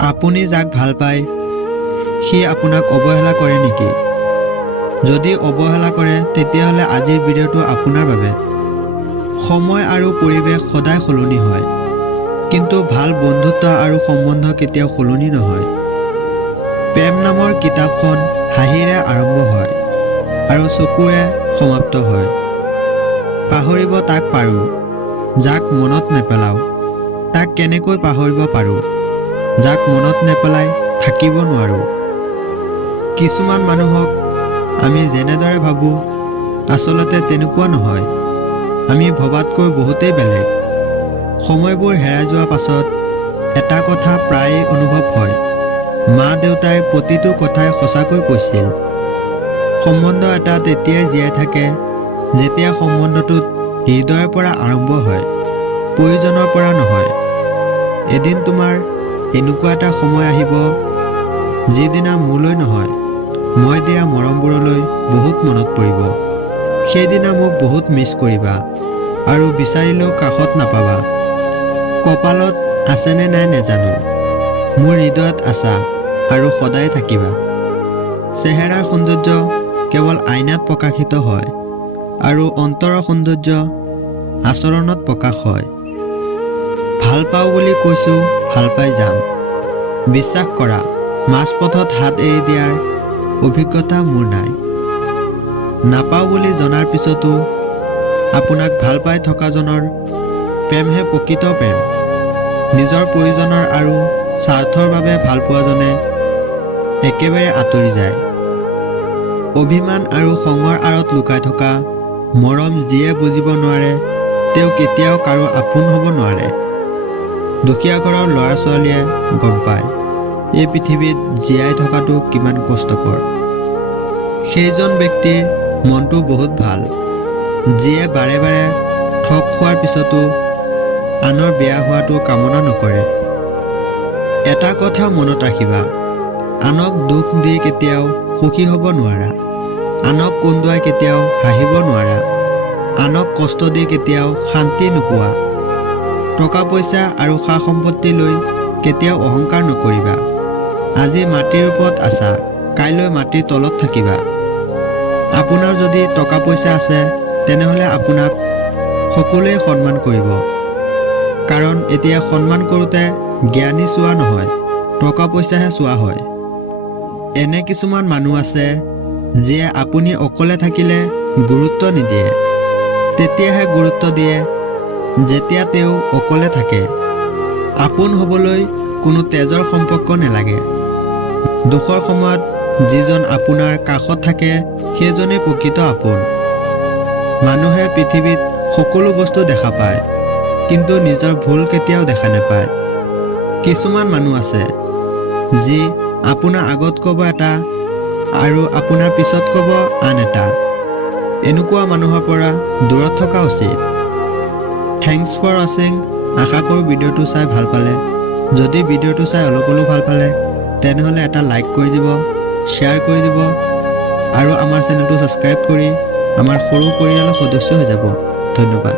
আপুনি যাক ভাল পায় সি আপোনাক অৱহেলা কৰে নেকি? যদি অৱহেলা কৰে তেতিয়াহ'লে আজিৰ ভিডিঅ'টো আপোনাৰ বাবে। সময় আৰু পৰিৱেশ সদায় সলনি হয়, কিন্তু ভাল বন্ধুত্ব আৰু সম্বন্ধ কেতিয়াও সলনি নহয়। প্ৰেম নামৰ কিতাপখন হাঁহিৰে আৰম্ভ হয় আৰু চকুৰে সমাপ্ত হয়। পাহৰিব তাক পাৰোঁ, যাক মনত নেপেলাওঁ। তাক কেনেকৈ পাহৰিব পাৰোঁ, যাক মনত নেপেলাই থাকিব নোৱাৰোঁ। কিছুমান মানুহক আমি যেনেদৰে ভাবোঁ আচলতে তেনেকুৱা নহয়। আমি ভবাতকৈ বহুতেই বেলেগ। সময়বোৰ হেৰাই যোৱাৰ পাছত এটা কথা প্ৰায়ে অনুভৱ হয়, মা দেউতাই প্ৰতিটো কথাই সঁচাকৈ কৈছিল। সম্বন্ধ এটা তেতিয়াই জীয়াই থাকে যেতিয়া সম্বন্ধটোত হৃদয়ৰ পৰা আৰম্ভ হয়, প্ৰয়োজনৰ পৰা নহয়। এদিন তোমাৰ এনেকুৱা এটা সময় আহিব যিদিনা মোলৈ নহয়, মই দিয়া মৰমবোৰলৈ বহুত মনত পৰিব। সেইদিনা মোক বহুত মিছ কৰিবা আৰু বিচাৰিলেও কাষত নাপাবা। কপালত আছেনে নাই নেজানো, মোৰ হৃদয়ত আছা আৰু সদায় থাকিবা। চেহেৰাৰ সৌন্দৰ্য কেৱল আইনাত প্ৰকাশিত হয় আৰু অন্তৰৰ সৌন্দৰ্য আচৰণত প্ৰকাশ হয়। ভাল পাওঁ বুলি কৈছোঁ, ভাল পাই যাম। বিশ্বাস কৰা, মাজপথত হাত এৰি দিয়াৰ অভিজ্ঞতা মোৰ নাই। নাপাওঁ বুলি জনাৰ পিছতো আপোনাক ভাল পাই থকাজনৰ প্ৰেমহে প্ৰকৃত প্ৰেম। নিজৰ প্ৰয়োজনৰ আৰু স্বাৰ্থৰ বাবে ভাল পোৱাজনে একেবাৰে আঁতৰি যায়। অভিমান আৰু খঙৰ আঁৰত লুকাই থকা মৰম যিয়ে বুজিব নোৱাৰে তেওঁ কেতিয়াও কাৰো আপোন হ'ব নোৱাৰে। দুখীয়া ঘৰৰ ল'ৰা ছোৱালীয়ে গম পায় এই পৃথিৱীত জীয়াই থকাটো কিমান কষ্টকৰ। সেইজন ব্যক্তিৰ মনটো বহুত ভাল, যিয়ে বাৰে বাৰে ঠগ খোৱাৰ পিছতো আনৰ বেয়া হোৱাটো কামনা নকৰে। এটা কথা মনত ৰাখিবা, আনক দুখ দি কেতিয়াও সুখী হ'ব নোৱাৰা। আনক কন্দুৱাই কেতিয়াও হাঁহিব নোৱাৰা। আনক কষ্ট দি কেতিয়াও শান্তি নোপোৱা। টকা পইচা আৰু সা সম্পত্তি লৈ কেতিয়াও অহংকাৰ নকৰিবা। আজি মাটিৰ ওপৰত আছা, কাইলৈ মাটিৰ তলত থাকিবা। আপোনাৰ যদি টকা পইচা আছে তেনেহ'লে আপোনাক সকলোৱে সন্মান কৰিব, কাৰণ এতিয়া সন্মান কৰোঁতে জ্ঞানী চোৱা নহয়, টকা পইচাহে চোৱা হয়। এনে কিছুমান মানুহ আছে যিয়ে আপুনি অকলে থাকিলে গুৰুত্ব নিদিয়ে, তেতিয়াহে গুৰুত্ব দিয়ে যেতিয়া তেওঁ অকলে থাকে। আপোন হ'বলৈ কোনো তেজৰ সম্পৰ্ক নেলাগে। দুখৰ সময়ত যিজন আপোনাৰ কাষত থাকে সেইজনেই প্ৰকৃত আপোন। মানুহে পৃথিৱীত সকলো বস্তু দেখা পায়, কিন্তু নিজৰ ভুল কেতিয়াও দেখা নাপায়। কিছুমান মানুহ আছে যি আপোনাৰ আগত ক'ব এটা আৰু আপোনাৰ পিছত ক'ব আন এটা। এনেকুৱা মানুহৰ পৰা দূৰত থকা উচিত। থেংকছ ফৰ ৱাচিং। আশা কৰোঁ ভিডিঅ'টো চাই ভাল পালে। যদি ভিডিঅ'টো চাই অলপ হ'লেও ভাল পালে তেনেহ'লে এটা লাইক কৰি দিব, শ্বেয়াৰ কৰি দিব আৰু আমাৰ চেনেলটো ছাবস্ক্ৰাইব কৰি আমাৰ সৰু পৰিয়ালৰ সদস্য হৈ যাব। ধন্যবাদ।